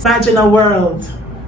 Imagine a world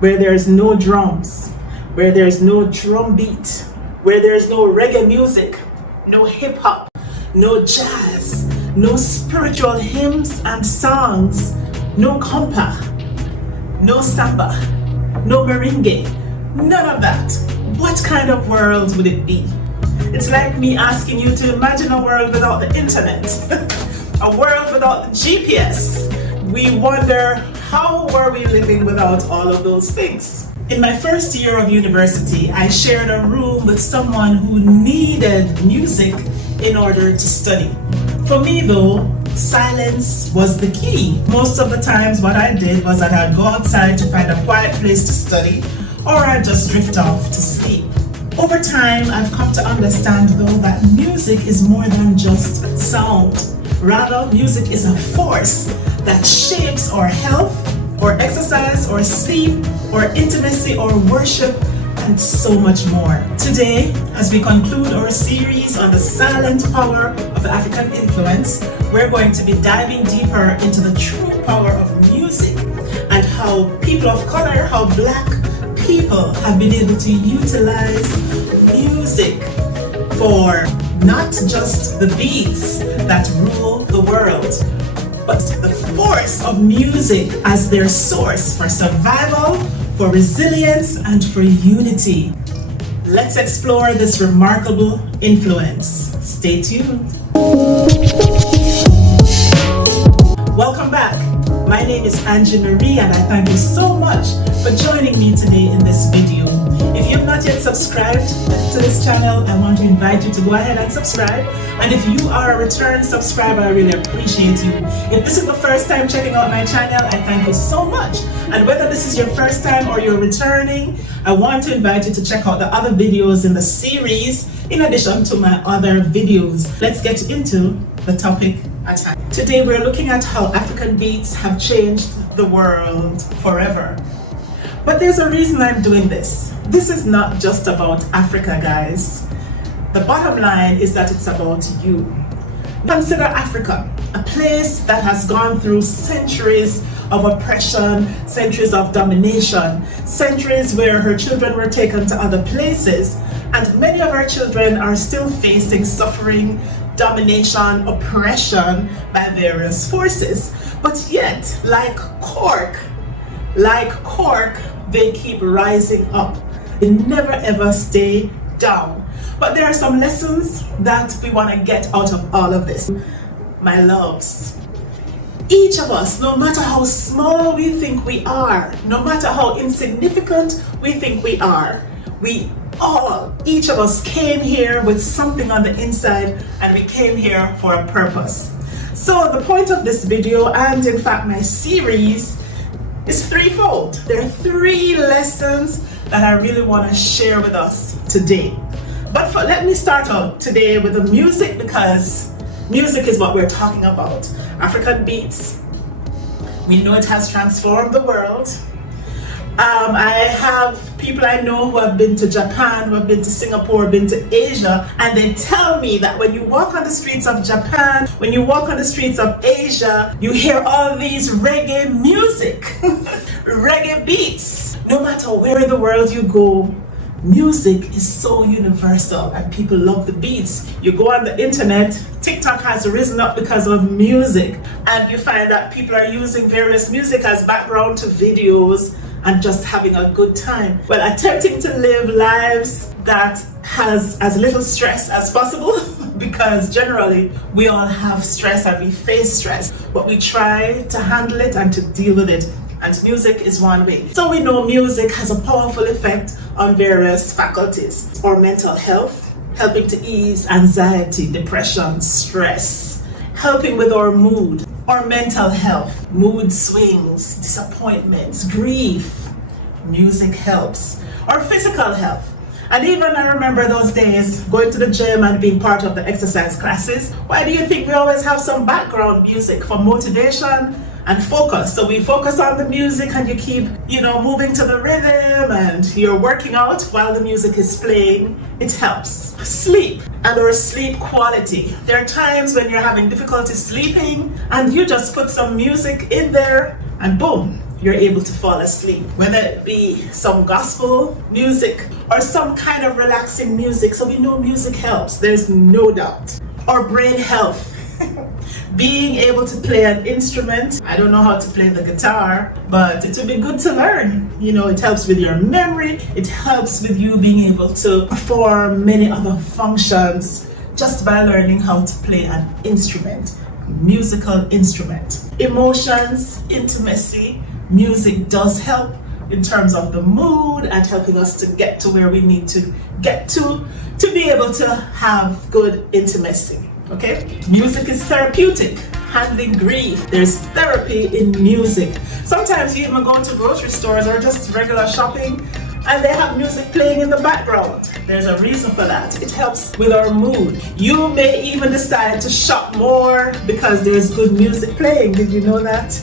where there's no drums, where there's no drum beat, where there's no reggae music, no hip hop, no jazz, no spiritual hymns and songs, no kompa, no samba, no merengue, none of that. What kind of world would it be? It's like me asking you to imagine a world without the internet, a world without the GPS. We wonder, how were we living without all of those things? In my first year of university, I shared a room with someone who needed music in order to study. For me though, silence was the key. Most of the times what I did was that I'd go outside to find a quiet place to study, or I'd just drift off to sleep. Over time, I've come to understand though that music is more than just sound. Rather, music is a force that shapes our health, or exercise, or sleep, or intimacy, or worship, and so much more. Today, as we conclude our series on the silent power of African influence, we're going to be diving deeper into the true power of music and how people of color, how Black people have been able to utilize music for not just the beats that rule the world, but the force of music as their source for survival, for resilience, and for unity. Let's explore this remarkable influence. Stay tuned. Welcome back. My name is AngieMarie, and I thank you so much for joining me today in this video. If you have not yet subscribed to this channel, I want to invite you to go ahead and subscribe. And if you are a return subscriber, I really appreciate you. If this is the first time checking out my channel, I thank you so much. And whether this is your first time or you're returning, I want to invite you to check out the other videos in the series, in addition to my other videos. Let's get into the topic at hand. Today we're looking at how African beats have changed the world forever. But there's a reason I'm doing this. This is not just about Africa, guys. The bottom line is that it's about you. Consider Africa, a place that has gone through centuries of oppression, centuries of domination, centuries where her children were taken to other places, and many of our children are still facing suffering, domination, oppression by various forces. But yet, like cork, they keep rising up. They never ever stay down. But there are some lessons that we want to get out of all of this. My loves, each of us, no matter how small we think we are, no matter how insignificant we think we are, each of us came here with something on the inside, and we came here for a purpose. So the point of this video, and in fact my series, is threefold. There are three lessons that I really want to share with us today. But let me start out today with the music, because music is what we're talking about. African beats. We know it has transformed the world. I have people I know who have been to Japan, who have been to Singapore, been to Asia, and they tell me that when you walk on the streets of Japan, when you walk on the streets of Asia, you hear all these reggae music, reggae beats. No matter where in the world you go, music is so universal and people love the beats. You go on the internet, TikTok has risen up because of music, and you find that people are using various music as background to videos and just having a good time. Well, attempting to live lives that has as little stress as possible because generally we all have stress and we face stress, but we try to handle it and to deal with it. And music is one way. So we know music has a powerful effect on various faculties. Our mental health, helping to ease anxiety, depression, stress, helping with our mood, our mental health, mood swings, disappointments, grief. Music helps. Our physical health. And even I remember those days going to the gym and being part of the exercise classes. Why do you think we always have some background music for motivation and focus? So we focus on the music and you keep, moving to the rhythm and you're working out while the music is playing. It helps. Sleep and our sleep quality. There are times when you're having difficulty sleeping and you just put some music in there and boom, you're able to fall asleep. Whether it be some gospel music or some kind of relaxing music. So we know music helps, there's no doubt. Or brain health. Being able to play an instrument. I don't know how to play the guitar, but it would be good to learn. You know, it helps with your memory. It helps with you being able to perform many other functions just by learning how to play an instrument, musical instrument. Emotions, intimacy, music does help in terms of the mood and helping us to get to where we need to get to be able to have good intimacy. Okay? Music is therapeutic. Handling grief. There's therapy in music. Sometimes you even go to grocery stores or just regular shopping and they have music playing in the background. There's a reason for that. It helps with our mood. You may even decide to shop more because there's good music playing. Did you know that?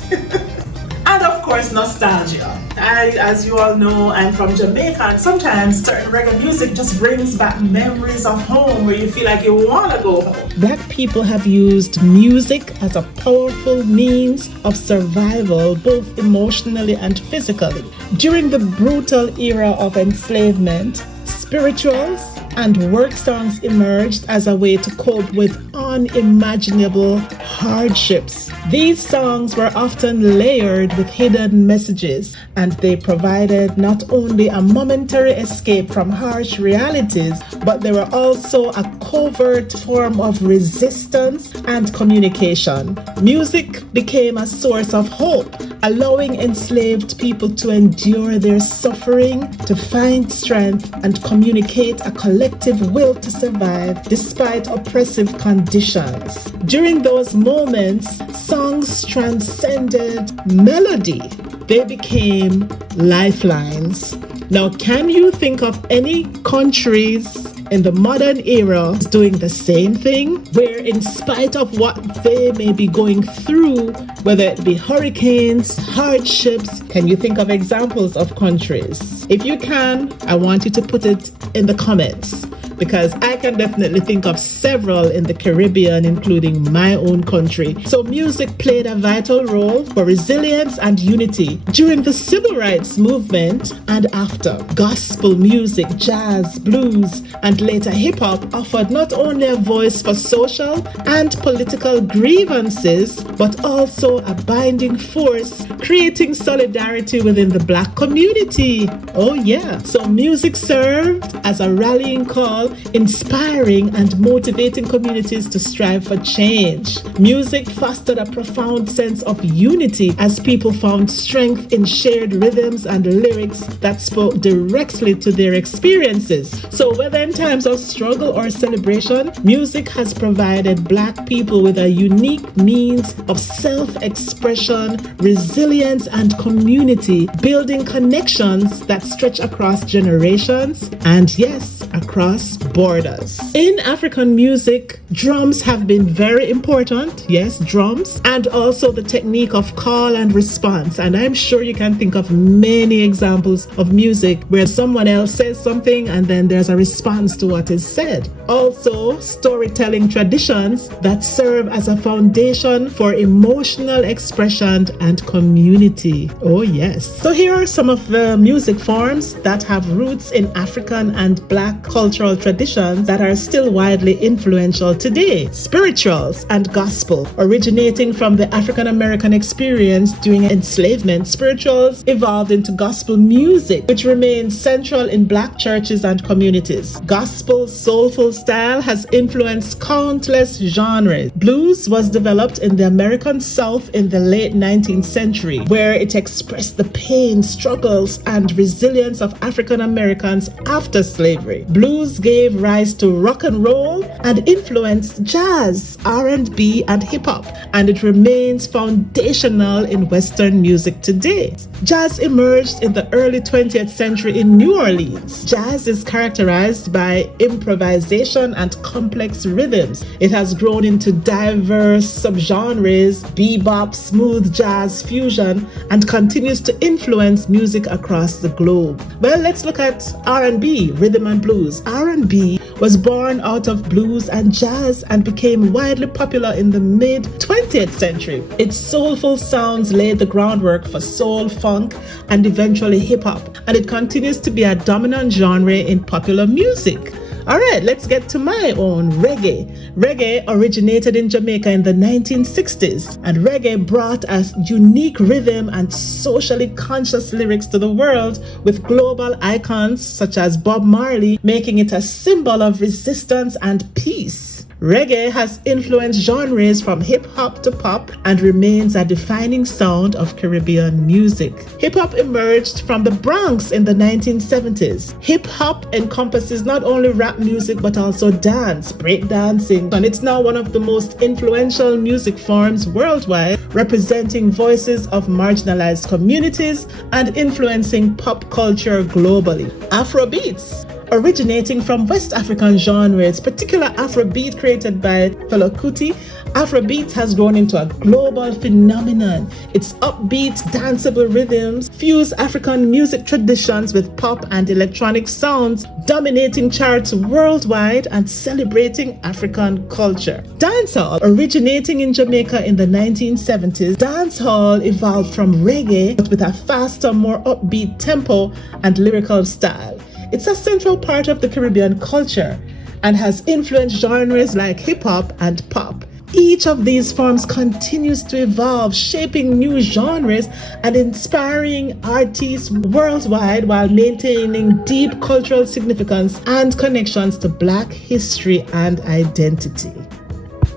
And of course, nostalgia. As you all know, I'm from Jamaica, and sometimes certain reggae music just brings back memories of home where you feel like you want to go home. Black people have used music as a powerful means of survival, both emotionally and physically. During the brutal era of enslavement, spirituals and work songs emerged as a way to cope with unimaginable hardships. These songs were often layered with hidden messages, and they provided not only a momentary escape from harsh realities, but they were also a covert form of resistance and communication. Music became a source of hope, allowing enslaved people to endure their suffering, to find strength, and communicate a collective will to survive despite oppressive conditions. During those moments, songs transcended melody. They became lifelines. Now, can you think of any countries in the modern era doing the same thing, where in spite of what they may be going through, whether it be hurricanes, hardships, can you think of examples of countries? If you can, I want you to put it in the comments, because I can definitely think of several in the Caribbean, including my own country. So music played a vital role for resilience and unity during the civil rights movement and after. Gospel music, jazz, blues, and later hip-hop offered not only a voice for social and political grievances, but also a binding force, creating solidarity within the Black community. Oh yeah. So music served as a rallying call, inspiring and motivating communities to strive for change. Music fostered a profound sense of unity as people found strength in shared rhythms and lyrics that spoke directly to their experiences. So whether in times of struggle or celebration, music has provided Black people with a unique means of self-expression, resilience, and community, building connections that stretch across generations and, yes, across borders. In African music, drums have been very important. Yes, drums. And also the technique of call and response. And I'm sure you can think of many examples of music where someone else says something and then there's a response to what is said. Also, storytelling traditions that serve as a foundation for emotional expression and community. Oh yes. So here are some of the music forms that have roots in African and Black cultural traditions that are still widely influential today. Spirituals and gospel. Originating from the African American experience during enslavement, spirituals evolved into gospel music, which remains central in Black churches and communities. Gospel soulful style has influenced countless genres. Blues was developed in the American South in the late 19th century, where it expressed the pain, struggles, and resilience of African Americans after slavery. Blues gave rise to rock and roll and influenced jazz, R&B, and hip-hop, and it remains foundational in Western music today. Jazz emerged in the early 20th century in New Orleans. Jazz is characterized by improvisation and complex rhythms. It has grown into diverse subgenres, bebop, smooth jazz, fusion, and continues to influence music across the globe. Well, let's look at R&B, rhythm and blues. R&B R&B was born out of blues and jazz and became widely popular in the mid-20th century. Its soulful sounds laid the groundwork for soul, funk, and eventually hip-hop, and it continues to be a dominant genre in popular music. Alright, let's get to my own reggae. Reggae originated in Jamaica in the 1960s, and reggae brought a unique rhythm and socially conscious lyrics to the world, with global icons such as Bob Marley making it a symbol of resistance and peace. Reggae has influenced genres from hip-hop to pop and remains a defining sound of Caribbean music. Hip-hop emerged from the Bronx in the 1970s. Hip-hop encompasses not only rap music but also dance, breakdancing, and it's now one of the most influential music forms worldwide, representing voices of marginalized communities and influencing pop culture globally. Afrobeats, originating from West African genres, particularly Afrobeat created by Fela Kuti, Afrobeat has grown into a global phenomenon. Its upbeat, danceable rhythms fuse African music traditions with pop and electronic sounds, dominating charts worldwide and celebrating African culture. Dancehall, originating in Jamaica in the 1970s, dancehall evolved from reggae but with a faster, more upbeat tempo and lyrical style. It's a central part of the Caribbean culture and has influenced genres like hip-hop and pop. Each of these forms continues to evolve, shaping new genres and inspiring artists worldwide while maintaining deep cultural significance and connections to Black history and identity.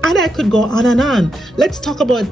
And I could go on and on. Let's talk about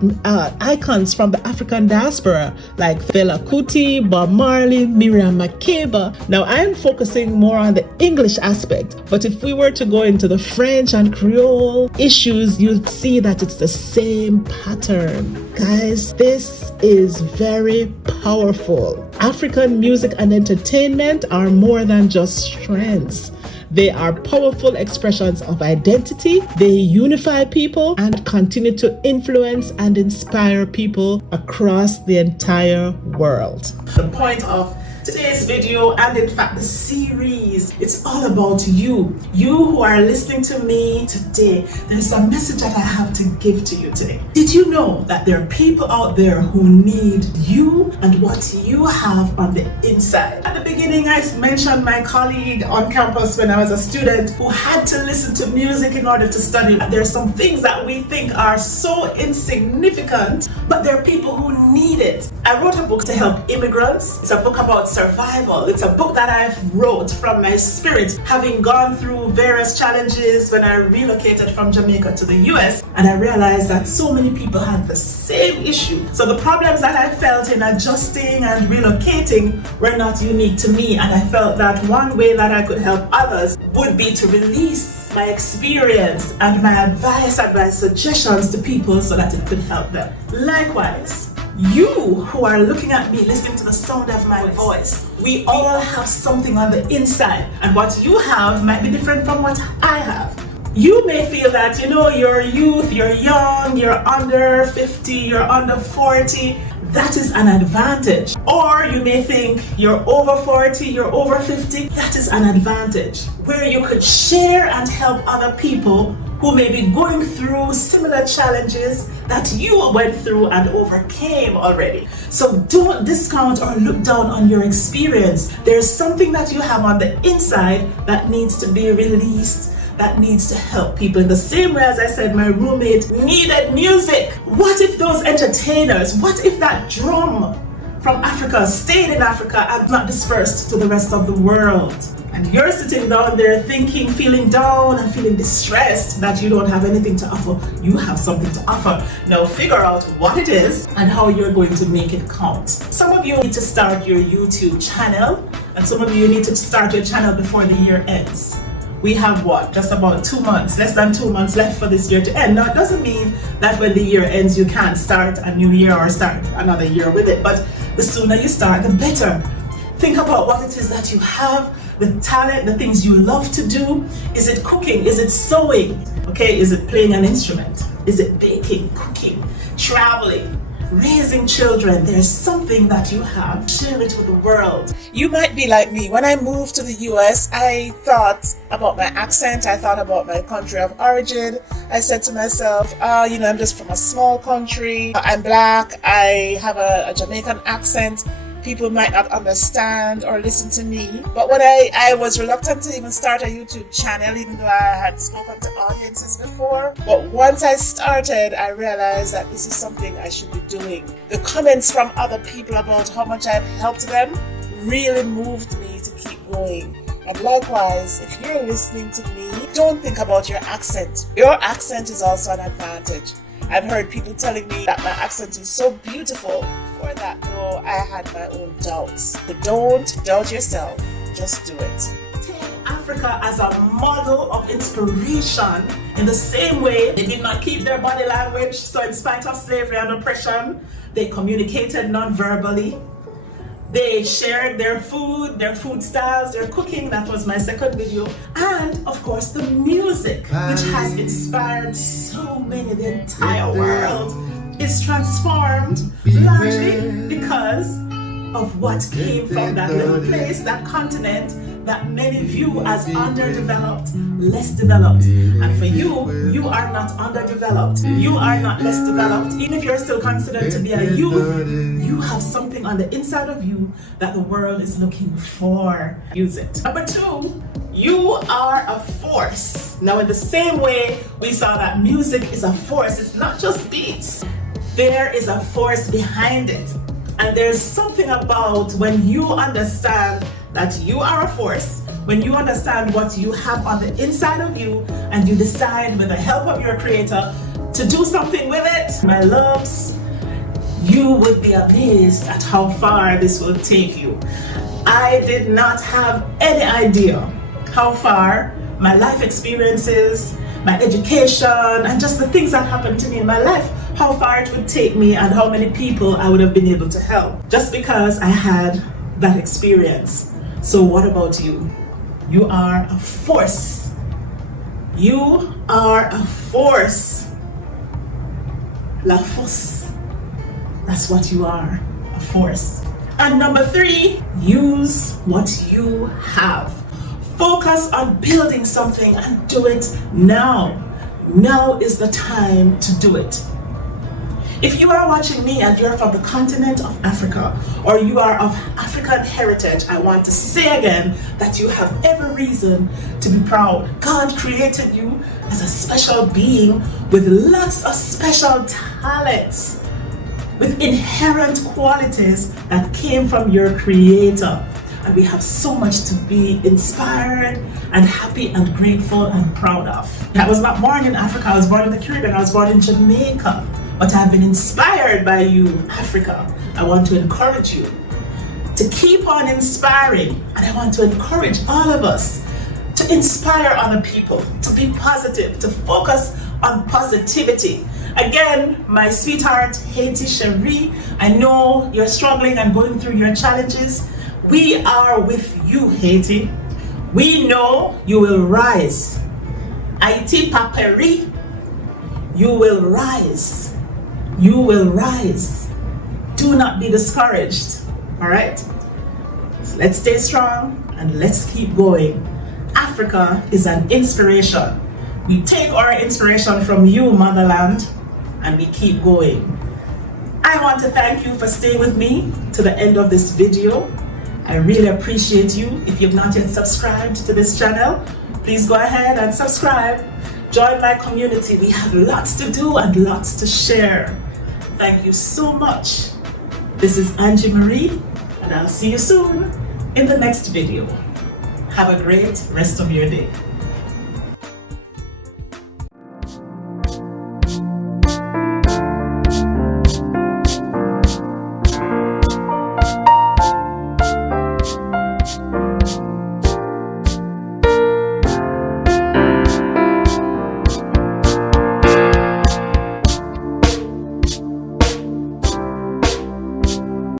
icons from the African diaspora like Fela Kuti, Bob Marley, Miriam Makeba. Now I'm focusing more on the English aspect, but if we were to go into the French and Creole issues, you'd see that it's the same pattern. Guys, this is very powerful. African music and entertainment are more than just trends. They are powerful expressions of identity. They unify people and continue to influence and inspire people across the entire world. The point of today's video, and in fact the series, it's all about you. You who are listening to me today, there's a message that I have to give to you today. Did you know that there are people out there who need you and what you have on the inside? At the beginning, I mentioned my colleague on campus when I was a student who had to listen to music in order to study. There are some things that we think are so insignificant, but there are people who need it. I wrote a book to help immigrants. It's a book about survival. It's a book that I wrote from my spirit, having gone through various challenges when I relocated from Jamaica to the US, and I realized that so many people had the same issue. So the problems that I felt in adjusting and relocating were not unique to me, and I felt that one way that I could help others would be to release my experience and my advice and my suggestions to people so that it could help them. Likewise, you who are looking at me, listening to the sound of my voice, we all have something on the inside, and what you have might be different from what I have. You may feel that, you're youth, you're young, you're under 50, you're under 40. That is an advantage. Or you may think you're over 40, you're over 50. That is an advantage where you could share and help other people who may be going through similar challenges that you went through and overcame already. So don't discount or look down on your experience. There's something that you have on the inside that needs to be released, that needs to help people. In the same way as I said, my roommate needed music. What if those entertainers, what if that drum from Africa stayed in Africa and not dispersed to the rest of the world? And you're sitting down there thinking, feeling down and feeling distressed that you don't have anything to offer. You have something to offer. Now figure out what it is and how you're going to make it count. Some of you need to start your YouTube channel, and some of you need to start your channel before the year ends. We have just about 2 months, less than 2 months left for this year to end. Now it doesn't mean that when the year ends you can't start a new year or start another year with it, but the sooner you start, the better. Think about what it is that you have, the talent, the things you love to do. Is it cooking? Is it sewing? Okay, is it playing an instrument? Is it baking, cooking, traveling? raising children, there's something that you have. Share it with the world. You might be like me. When I moved to the US, I thought about my accent. I thought about my country of origin. I said to myself, I'm just from a small country. I'm black. I have a Jamaican accent. People might not understand or listen to me. But when I was reluctant to even start a YouTube channel, even though I had spoken to audiences before. But once I started, I realized that this is something I should be doing. The comments from other people about how much I've helped them really moved me to keep going. And likewise, if you're listening to me, don't think about your accent. Your accent is also an advantage. I've heard people telling me that my accent is so beautiful. Before that, though, I had my own doubts. So don't doubt yourself, just do it. Take Africa as a model of inspiration. In the same way, they did not keep their body language, so in spite of slavery and oppression, they communicated non-verbally. They shared their food styles, their cooking. That was my second video. And of course, the music, which has inspired so many. The entire world is transformed largely because of what came from that little place, that continent that many view as underdeveloped, less developed. And for you, you are not underdeveloped. You are not less developed. Even if you're still considered to be a youth, you have something on the inside of you that the world is looking for. Use it. Number 2, you are a force. Now, in the same way we saw that music is a force, it's not just beats. There is a force behind it. And there's something about when you understand that you are a force, when you understand what you have on the inside of you and you decide with the help of your creator to do something with it, my loves, you would be amazed at how far this will take you. I did not have any idea how far my life experiences, my education, and just the things that happened to me in my life, how far it would take me and how many people I would have been able to help just because I had that experience. So what about you? You are a force. You are a force. La force. That's what you are, a force. And number 3, use what you have. Focus on building something and do it now. Now is the time to do it. If you are watching me and you're from the continent of Africa, or you are of African heritage, I want to say again that you have every reason to be proud. God created you as a special being with lots of special talents, with inherent qualities that came from your creator. And we have so much to be inspired and happy and grateful and proud of. I was not born in Africa, I was born in the Caribbean, I was born in Jamaica. But I've been inspired by you, Africa. I want to encourage you to keep on inspiring. And I want to encourage all of us to inspire other people, to be positive, to focus on positivity. Again, my sweetheart, Haiti Cherie, I know you're struggling and going through your challenges. We are with you, Haiti. We know you will rise. Haiti Paperi, you will rise. You will rise. Do not be discouraged. All right? So let's stay strong and let's keep going. Africa is an inspiration. We take our inspiration from you, motherland, and we keep going. I want to thank you for staying with me to the end of this video. I really appreciate you. If you've not yet subscribed to this channel, please go ahead and subscribe. Join my community. We have lots to do and lots to share. Thank you so much. This is AngieMarie, and I'll see you soon in the next video. Have a great rest of your day.